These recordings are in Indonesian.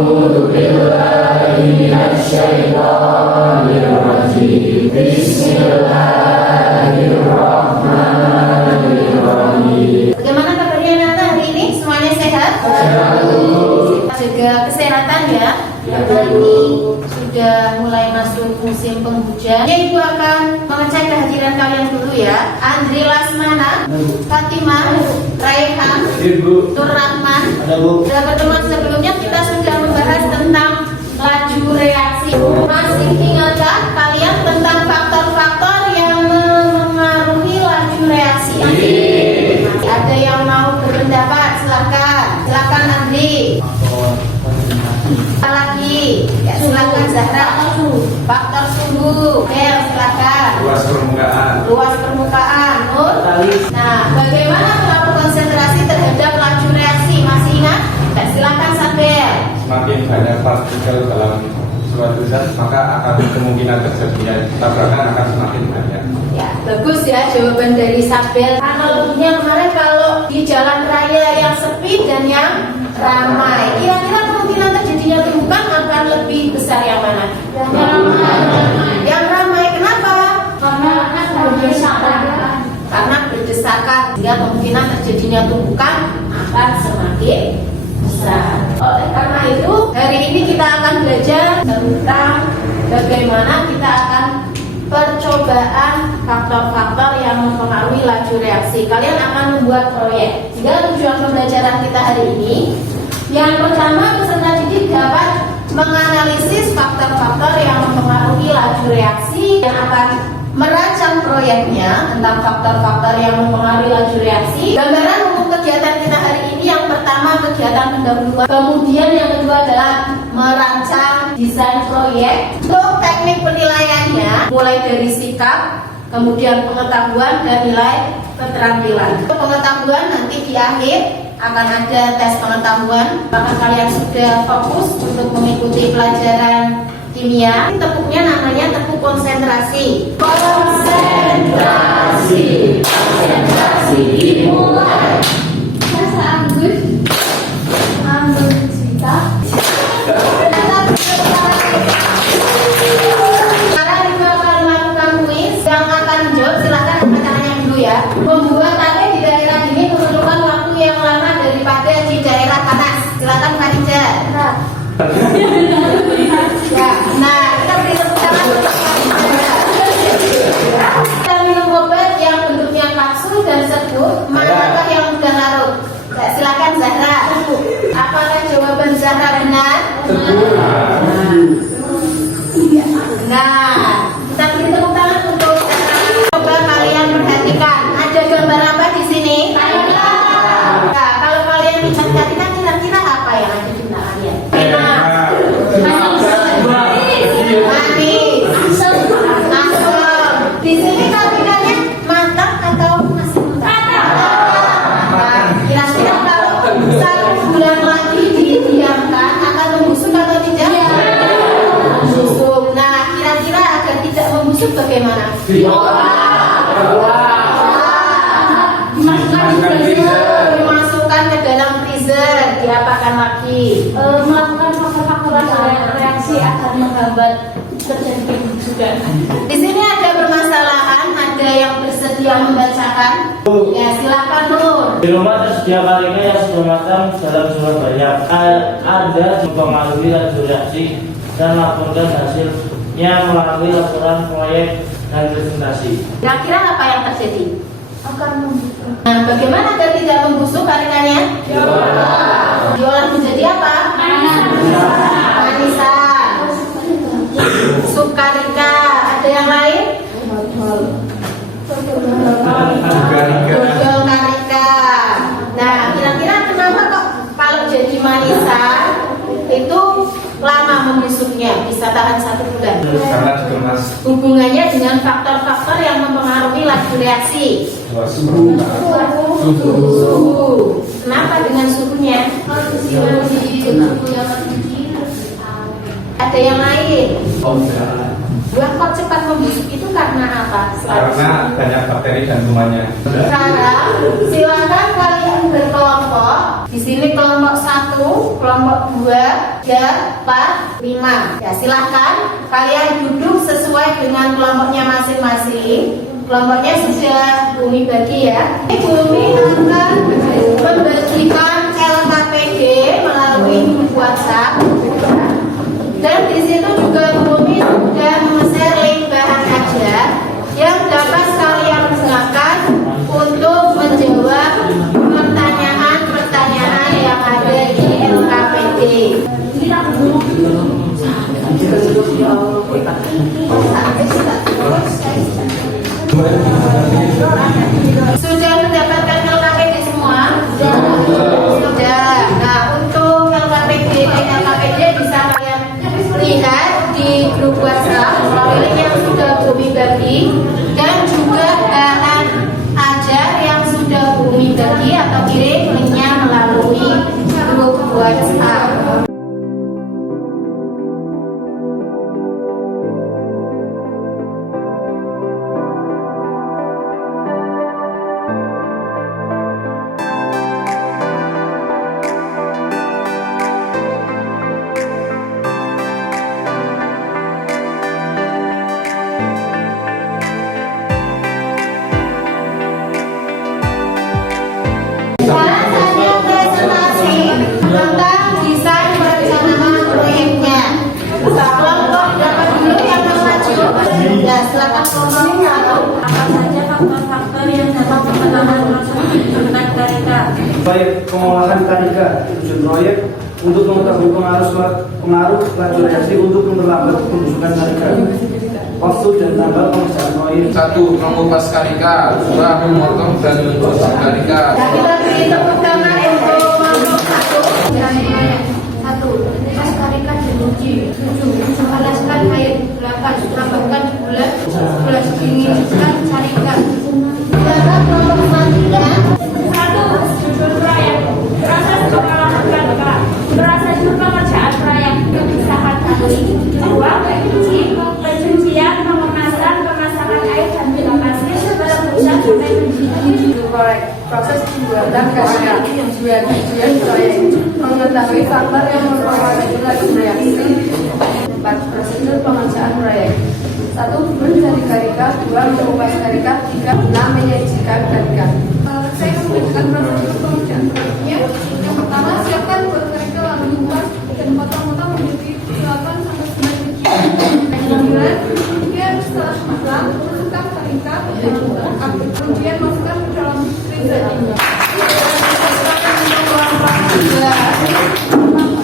A'udzu billahi minasyaitonir rajim. Bismillahirrahmanirrahim. Bagaimana kabarnya Nata hari ini? Semuanya sehat? Jaga kesehatan ya. Ini sudah mulai masuk musim penghujan. Ya, Ibu akan mengecek kehadiran kalian dulu ya. Andri Lasmana, Fatimah, Raihan, Nur Rahman. Dalam pertemuan sebelumnya kita sudah membahas tentang laju reaksi. Masih ingatkah kalian tentang faktor-faktor yang mempengaruhi laju reaksi? Ada yang mau berpendapat? Silakan Andri. Lagi, ya, silakan Zahra. Faktor suhu, silakan. Luas permukaan, Nur. Nah, bagaimana pengaruh konsentrasi terhadap laju reaksi? Masih ingat? Ya, silakan Sabel. Semakin banyak partikel dalam suatu zat, maka akan kemungkinan terjadinya tabrakan akan semakin banyak. Ya, bagus ya jawaban dari Sabel. Analoginya kemarin kalau di jalan raya yang sepi dan yang ramai, kira-kira kemungkinan terjadinya tumbukan akan lebih besar yang mana? Yang ramai. Kenapa? Karena berdesakan, sehingga kemungkinan terjadinya tumbukan akan semakin besar. Oleh karena itu, hari ini kita akan belajar tentang bagaimana kita akan percobaan faktor-faktor yang mempengaruhi laju reaksi. Kalian akan membuat proyek. Sehingga tujuan pembelajaran kita hari ini, yang pertama, peserta didik dapat menganalisis faktor-faktor yang mempengaruhi laju reaksi dan akan merancang proyeknya tentang faktor-faktor yang mempengaruhi laju reaksi. Gambaran umum kegiatan kita hari ini, yang pertama kegiatan pendahuluan, kemudian yang kedua adalah merancang desain proyek. Untuk teknik penilaiannya mulai dari sikap, kemudian pengetahuan dan nilai keterampilan. Untuk pengetahuan nanti di akhir akan ada tes pengetahuan. Apakah kalian sudah fokus untuk mengikuti pelajaran kimia? Tepuknya namanya tepuk konsentrasi. Konsentrasi dimulai. Masa anggur cerita. Sekarang Ibu akan melakukan kuis. Yang akan menjawab silahkan angkat tangannya dulu ya. Membuat tape di daerah ini memerlukan waktu yang lama daripada di daerah panas. Silakan Farida. Ya, nah kita beri tepuk tangan untuk Farida. Kita minum obat yang bentuknya kapsul dan serbuk. Manakah yang mudah larut? Ya, silakan Zahra. Apakah jawaban Zahra benar? Nah, kita beri tepuk tangan untuk Zahra. Coba kalian perhatikan, ada gambar apa di sini? Nah, kalau kalian perhatikan, kira-kira apa yang ada di benak kalian? Manis, asam. Di sini kaliannya matang atau masih mentah? Nah, kira-kira kalau 1 bulan lagi didiamkan akan membusuk atau tidak? Membusuk. Nah, kira-kira agar tidak membusuk bagaimana? Dimasukkan ke dalam freezer, diapakan lagi? Melakukan faktor-faktor reaksi akan menghambat terjadinya pembusukan. Di sini ada permasalahan, ada yang bersedia membacakan? Ya, silakan Nur. Di rumah tersedia kalinga yang sudah matang dalam jumlah banyak. Anda mempengaruhi laju reaksi dan laporkan hasilnya melalui laporan proyek dan presentasi. Kira-kira apa yang terjadi? Akan membusuk. Nah, bagaimana agar tidak membusuk kalingannya? Diolah menjadi apa? Manisan. Sup karika. Ada yang lain? Dodol karika. Nah, kira-kira kenapa kok kalau jadi manisan itu lama membusuknya, bisa tahan 1 bulan? Karena dikemas Hubungannya dengan faktor-faktor yang mempengaruhi laju reaksi. suhu. Suhu. Kenapa dengan suhunya? Ada yang lain? Buah kok cepat membusuk itu karena apa? Karena banyak bakteri dan kumannya. Sekarang silakan kalian berkelompok. Di sini kelompok 1, kelompok 2, 3, 4, 5. Ya silakan kalian duduk sesuai dengan kelompoknya masing-masing. Kelompoknya sudah Bumi bagi ya. Bumi akan membagikan LKPD melalui grup WhatsApp. Dan di situ juga Bumi sudah men-share link bahan ajar yang dapat kalian gunakan untuk menjawab pertanyaan-pertanyaan yang ada di LKPD. Sudah mendapatkan LKPD semua? Sudah. Nah, untuk LKPD bisa kalian lihat di grup WhatsApp melalui link yang sudah Bumi bagi dan juga bahan ajar yang sudah Bumi bagi atau kirim linknya melalui grup WhatsApp. Sekarang saya presentasi tentang desain perencanaan proyeknya. Kelompok dapat dulu yang maju. Ya, silakan kelompoknya. Apa saja faktor-faktor yang dapat mempengaruhi proses pembentukan karika? Baik, pengolahan karika tujuan proyek untuk mengetahui pengaruh laju reaksi untuk memperlambat pembentukan karika. Waktu dan tanggal pengerjaan proyek. 1. Mengupas karika. 2. Memotong dan menggosok karika. Ya, kita beri tepuk tangan untuk kelompok 1. Satu, pas karika diuji. 7, panaskan air. 8, tambahkan gula. 11, dinginkan karika. Silakan kelompok selanjutnya. 1. Judul proyek. Proses pengolahan karika. Proses pengerjaan proyek kepisahan tadi. 2. Pencucian, pengemasan, pemasangan air dan bila pasir sebelum hujan sampai mendidih. Proyek proses pembuatan karya tujuan proyek mengetahui faktor yang mempengaruhi laju reaksi. 4. Prosedur pengerjaan proyek. 1. Mencari karika. 2. Mengupas karika. 3. Menyajikan karika. Saya memberikan prosedur pengerjaan proyeknya. Yang pertama, siapkan buat karika lalu mengupas dan potong-potong menjadi 8 sampai 9 biji. Kemudian setelah matang, masukkan karika dan kemudian masukkan ke dalam freezer.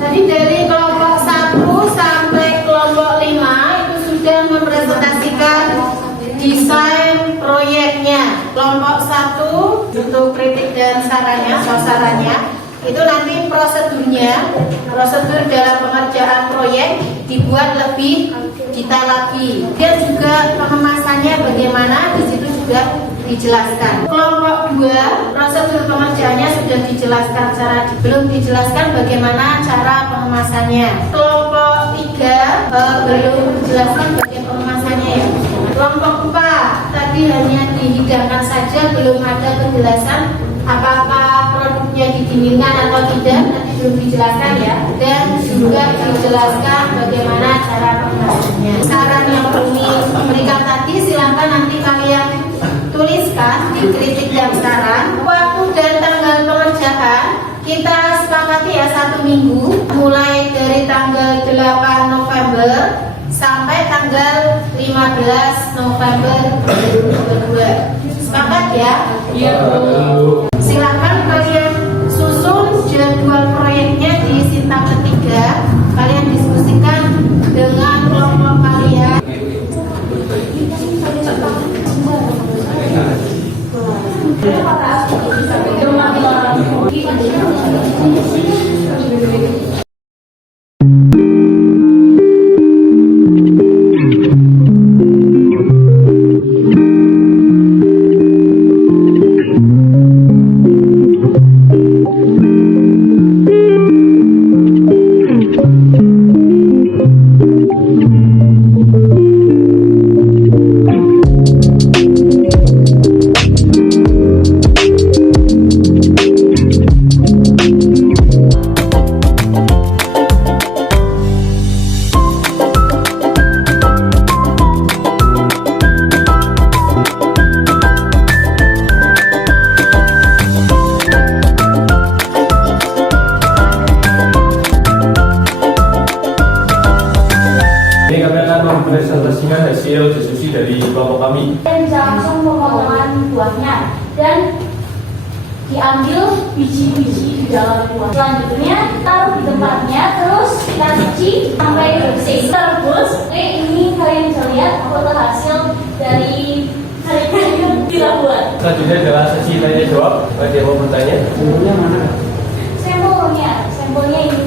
Jadi dari kelompok 1 sampai kelompok 5 itu sudah mempresentasikan desain proyeknya. Kelompok 1 untuk kritik dan sarannya itu nanti prosedur dalam pengerjaan proyek dibuat lebih detail lagi. Dan juga pengemasannya bagaimana di situ juga dijelaskan. Kelompok 2 prosedur pengerjaannya sudah dijelaskan belum dijelaskan bagaimana cara pengemasannya. Kelompok 3 belum dijelaskan bagian pengemasannya ya. Kelompok 4 tadi hanya dihidangkan saja, belum ada penjelasan apakah produknya didinginkan atau tidak, nanti belum dijelaskan ya. Dan juga dijelaskan bagaimana cara pengemasannya. Saran yang Bumi berikan tadi silakan nanti kalian tuliskan di kritik dan saran. Waktu dan tanggal pengerjaan kita sepakati ya 1 minggu, mulai dari tanggal 8 November sampai tanggal 15 November 2022. Sepakat ya? Iya. Silakan kalian susun jadwal proyeknya di sintang ketiga. Kalian diskusikan dengan kelompok kalian. persingkat hasil diskusi dari kelompok kami. Dan bisa langsung pemotongan buahnya dan diambil biji-biji di dalam buah. Selanjutnya taruh di tempatnya, terus kita cuci sampai bersih. Terus ini kalian bisa lihat foto hasil dari karya yang kita buat. Selanjutnya adalah sesi tanya jawab. Bagi yang mau bertanya, Umurnya mana? Sampelnya ini.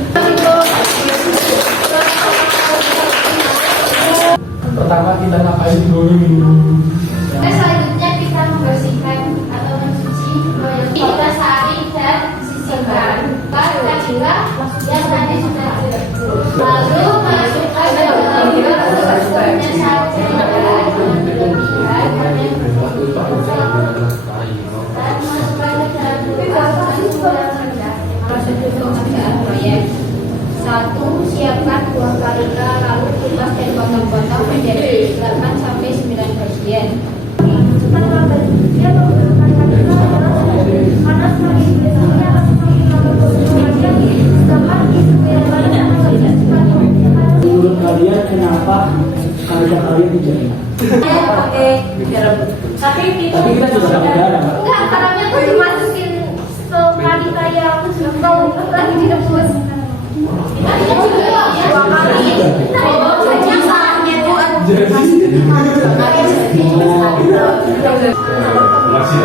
pertama kita ngapain dulu? Selanjutnya kita membersihkan atau mencuci proyek. Kita saring dan sisihkan. Kita juga yang tadi sudah lalu masukkan ke dalam prosesnya saja dan masukkan ke dalam Prosedur pengerjaan proyek. 1. Siapkan buah karika, lalu kupas dan potong-potong menjadi 8 sampai 9 bagian. Menurut kalian kenapa karya kalian dijadi? Pakai garam. Tapi itu Tapi kita juga dapat garam. enggak, garamnya tuh dimasukin ke karika yang lagi direbus. Kita juga dua kali. Jadi salahnya itu Masih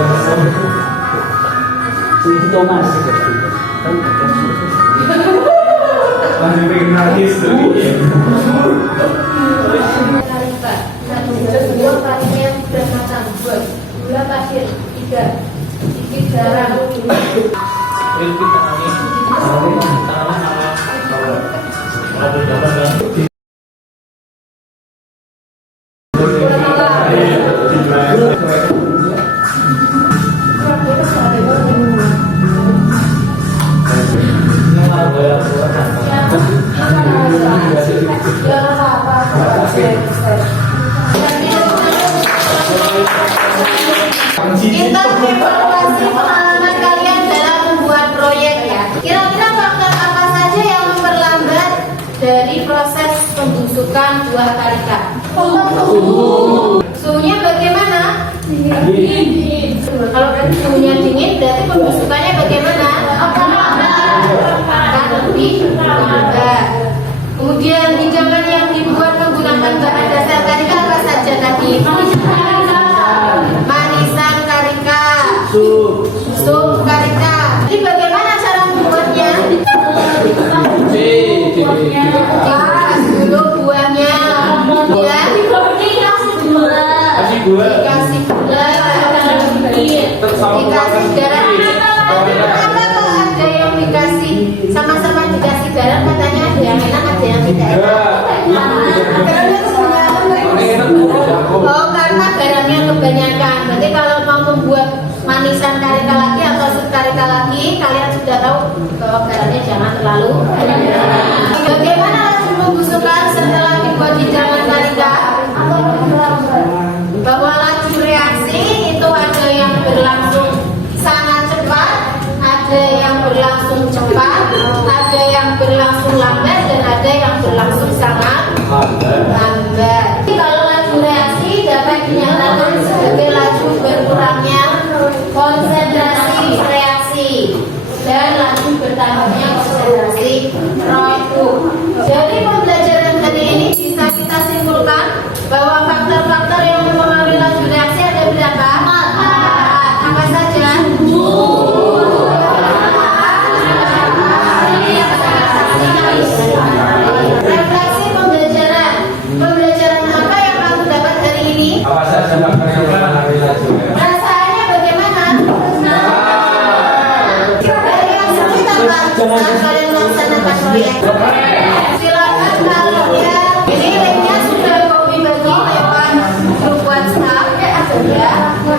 Itu Thomas. masih pengen nangis tuh. karika. 1. Buah karika yang sudah matang. 2. Gula pasir. 3. Sedikit garam. Kita mengevaluasi pengalaman kalian dalam membuat proyek ya. Kira-kira faktor apa saja yang memperlambat dari proses pembusukan buah karika? Suhunya bagaimana? Dingin. Kalau suhunya dingin berarti pembusukannya bagaimana? Akan lebih lambat. Kemudian hidangan yang dibuat menggunakan bahan dasar karika apa saja tadi? Manisan karika, sup karika. Jadi bagaimana cara membuatnya? Dikupas dulu buahnya, ya. Dikasih gula, dikasih garam. Kenapa kalau ada yang dikasih sama-sama dikasih garam katanya ada yang enak, ada yang tidak enak? Oh, karena garamnya kebanyakan. Berarti kalau mau membuat manisan karika lagi atau sup karika lagi, kalian sudah tahu bahwa garamnya jangan terlalu banyak. Bagaimana laju pembusukan setelah dibuat hidangan karika? Bahwa laju reaksi itu ada yang berlangsung sangat cepat, ada yang berlangsung cepat, ada yang berlangsung lambat, dan ada yang berlangsung sangat lambat. Kalau laju reaksi dapat dinyatakan sebagai laju berkurangnya konsentrasi reaksi dan laju bertambahnya konsentrasi produk. Dari pembelajaran tadi ini bisa kita simpulkan bahwa faktor-faktor yang mempengaruhi laju reaksi ada berapa? Apa saja? Refleksi pembelajaran. Pembelajaran apa yang kamu dapat hari ini? Apa saja faktor yang mempengaruhi laju? Rasanya bagaimana? Dari yang seperti apa? Saat kalian melaksanakan proyek. Silakan kalau ya. Ini linknya sudah kami bagi lewat grup WhatsApp ya.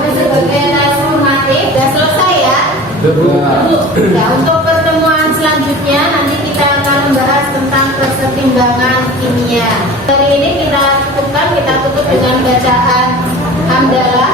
Sebagai transformatif. Sudah selesai ya. Nah, untuk pertemuan selanjutnya nanti kita akan membahas tentang kesetimbangan kimia. Hari ini kita cukupkan, kita tutup dengan bacaan hamdalah.